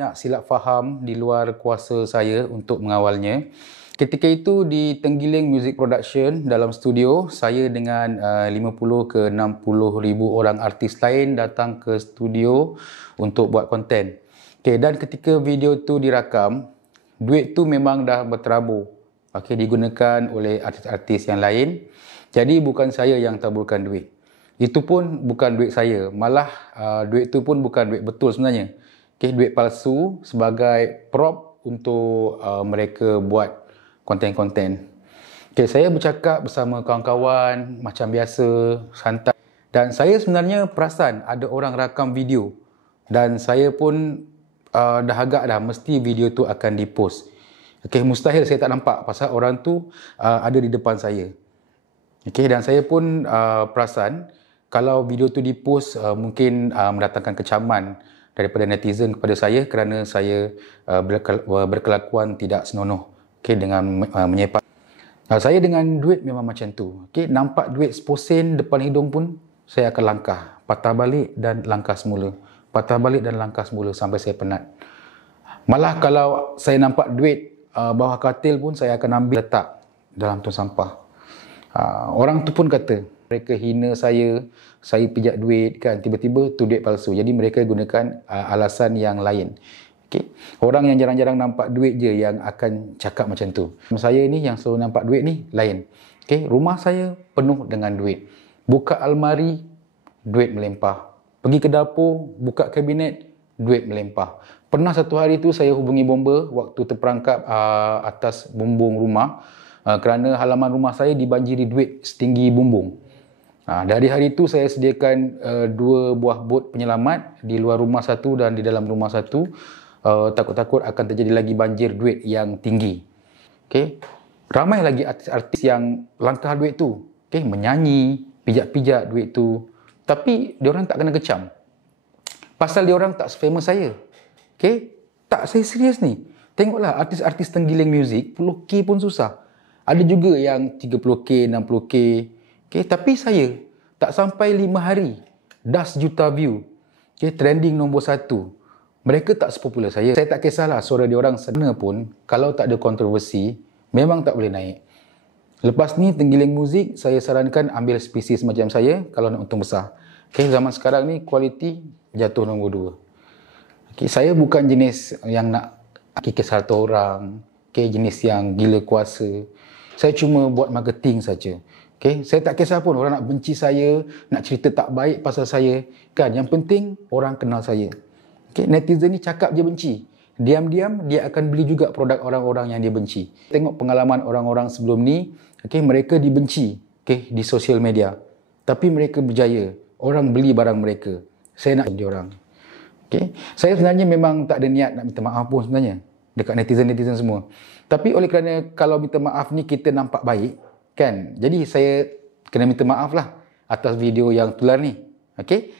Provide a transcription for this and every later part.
Banyak silap faham di luar kuasa saya untuk mengawalnya. Ketika itu di Tenggiling Music Production dalam studio, saya dengan 50 ke 60 ribu orang artis lain datang ke studio untuk buat konten. Okay, dan ketika video tu dirakam, duit tu memang dah berterabur. Okay, digunakan oleh artis-artis yang lain. Jadi bukan saya yang taburkan duit. Itu pun bukan duit saya. Malah duit tu pun bukan duit betul sebenarnya. Okay, duit palsu sebagai prop untuk mereka buat konten-konten. Okay, saya bercakap bersama kawan-kawan macam biasa, santai. Dan saya sebenarnya perasan ada orang rakam video. Dan saya pun dah agak dah mesti video tu akan dipost. Okay, mustahil saya tak nampak pasal orang tu ada di depan saya. Okay, dan saya pun perasan kalau video tu dipost mungkin mendatangkan kecaman daripada netizen kepada saya kerana saya berkelakuan tidak senonoh, okay, dengan menyepak. Saya dengan duit memang macam tu. Okay, nampak duit seposen depan hidung pun saya akan langkah. Patah balik dan langkah semula. Patah balik dan langkah semula sampai saya penat. Malah kalau saya nampak duit bawah katil pun saya akan ambil letak dalam tong sampah. Orang tu pun kata mereka hina saya pijak duit kan, tiba-tiba tu duit palsu. Jadi mereka gunakan alasan yang lain. Okay. Orang yang jarang-jarang nampak duit je yang akan cakap macam tu. Saya ni yang selalu nampak duit ni lain. Okay. Rumah saya penuh dengan duit. Buka almari, duit melimpah. Pergi ke dapur, buka kabinet, duit melimpah. Pernah satu hari tu saya hubungi bomba waktu terperangkap atas bumbung rumah kerana halaman rumah saya dibanjiri duit setinggi bumbung. Dari hari itu saya sediakan 2 buah bot penyelamat di luar rumah satu dan di dalam rumah satu. Takut-takut akan terjadi lagi banjir duit yang tinggi. Okay. Ramai lagi artis-artis yang langkah duit tu. Okay. Menyanyi, pijak-pijak duit tu. Tapi diorang tak kena kecam. Pasal diorang tak famous saya. Okay. Tak, saya serius ni. Tengoklah artis-artis Tenggiling Music, 10k pun susah. Ada juga yang 30k, 60k. Okay, tapi saya tak sampai 5 hari dah 1 juta view. Okay, trending nombor 1. Mereka tak sepopular saya. Saya tak kisahlah suara diorang sana pun, kalau tak ada kontroversi, memang tak boleh naik. Lepas ni Tenggiling Music, saya sarankan ambil spesies macam saya kalau nak untung besar. Okay, zaman sekarang ni kualiti jatuh nombor 2. Okay, saya bukan jenis yang nak kikis harta orang. Okay, jenis yang gila kuasa. Saya cuma buat marketing saja. Okay, saya tak kisah pun orang nak benci saya, nak cerita tak baik pasal saya. Kan, yang penting orang kenal saya. Okay, netizen ni cakap dia benci. Diam-diam dia akan beli juga produk orang-orang yang dia benci. Tengok pengalaman orang-orang sebelum ni, okay, mereka dibenci, okay, di sosial media. Tapi mereka berjaya. Orang beli barang mereka. Saya nak jadi orang. Okay. Saya sebenarnya memang tak ada niat nak minta maaf pun sebenarnya dekat netizen-netizen semua. Tapi oleh kerana kalau minta maaf ni kita nampak baik, kan? Jadi saya kena minta maaf lah atas video yang tular ni. Okay?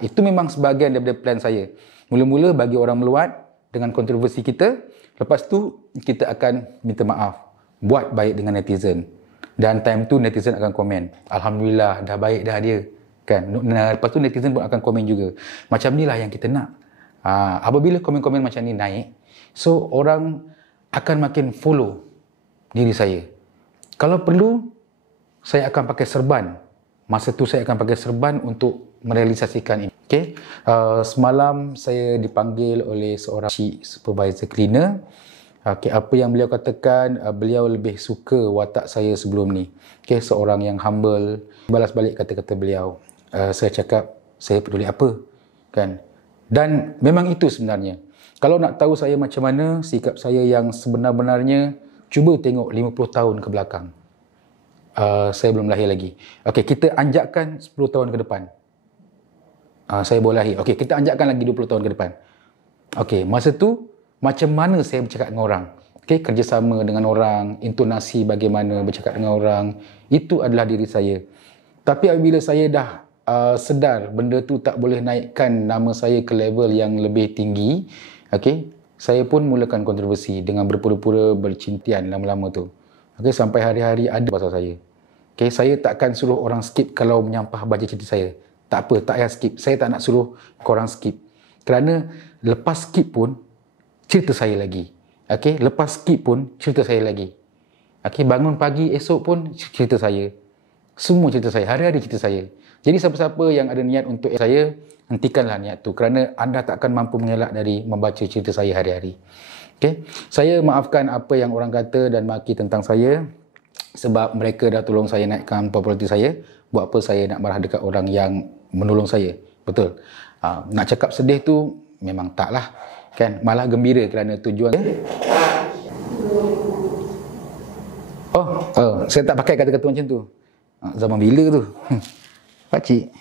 Itu memang sebahagian daripada plan saya. Mula-mula bagi orang meluat dengan kontroversi kita. Lepas tu kita akan minta maaf. Buat baik dengan netizen. Dan time tu netizen akan komen. Alhamdulillah dah baik dah dia. Kan? Lepas tu netizen pun akan komen juga. Macam ni lah yang kita nak. Apabila komen-komen macam ni naik, so orang akan makin follow diri saya. Kalau perlu, saya akan pakai serban. Masa tu saya akan pakai serban untuk merealisasikan ini. Okay? Semalam saya dipanggil oleh seorang supervisor cleaner. Okay, apa yang beliau katakan, beliau lebih suka watak saya sebelum ni. Okay, seorang yang humble. Balas balik kata-kata beliau. Saya cakap, saya peduli apa? Kan? Dan memang itu sebenarnya. Kalau nak tahu saya macam mana, sikap saya yang sebenar-benarnya, cuba tengok 50 tahun ke belakang. Saya belum lahir lagi. Okey, kita anjakkan 10 tahun ke depan. Saya baru lahir. Okey, kita anjakkan lagi 20 tahun ke depan. Okey, masa tu, macam mana saya bercakap dengan orang. Okey, kerjasama dengan orang, intonasi bagaimana bercakap dengan orang. Itu adalah diri saya. Tapi apabila saya dah sedar benda tu tak boleh naikkan nama saya ke level yang lebih tinggi, okey, saya pun mulakan kontroversi dengan berpura-pura bercintian lama-lama tu. Okey, sampai hari-hari ada pasal saya. Okey, saya takkan suruh orang skip kalau menyampah baca cerita saya. Tak apa, tak payah skip. Saya tak nak suruh korang skip. Kerana lepas skip pun, cerita saya lagi. Okey, lepas skip pun cerita saya lagi. Okey, bangun pagi esok pun cerita saya. Semua cerita saya, hari-hari cerita saya. Jadi siapa-siapa yang ada niat untuk saya, hentikanlah niat tu kerana anda tak akan mampu mengelak dari membaca cerita saya hari-hari. Okey, saya maafkan apa yang orang kata dan maki tentang saya sebab mereka dah tolong saya naikkan populariti saya. Buat apa saya nak marah dekat orang yang menolong saya? Betul. Nak cakap sedih tu memang taklah. Kan? Malah gembira kerana tujuan saya tak pakai kata-kata macam tu. Zaman bila tu? Pakcik.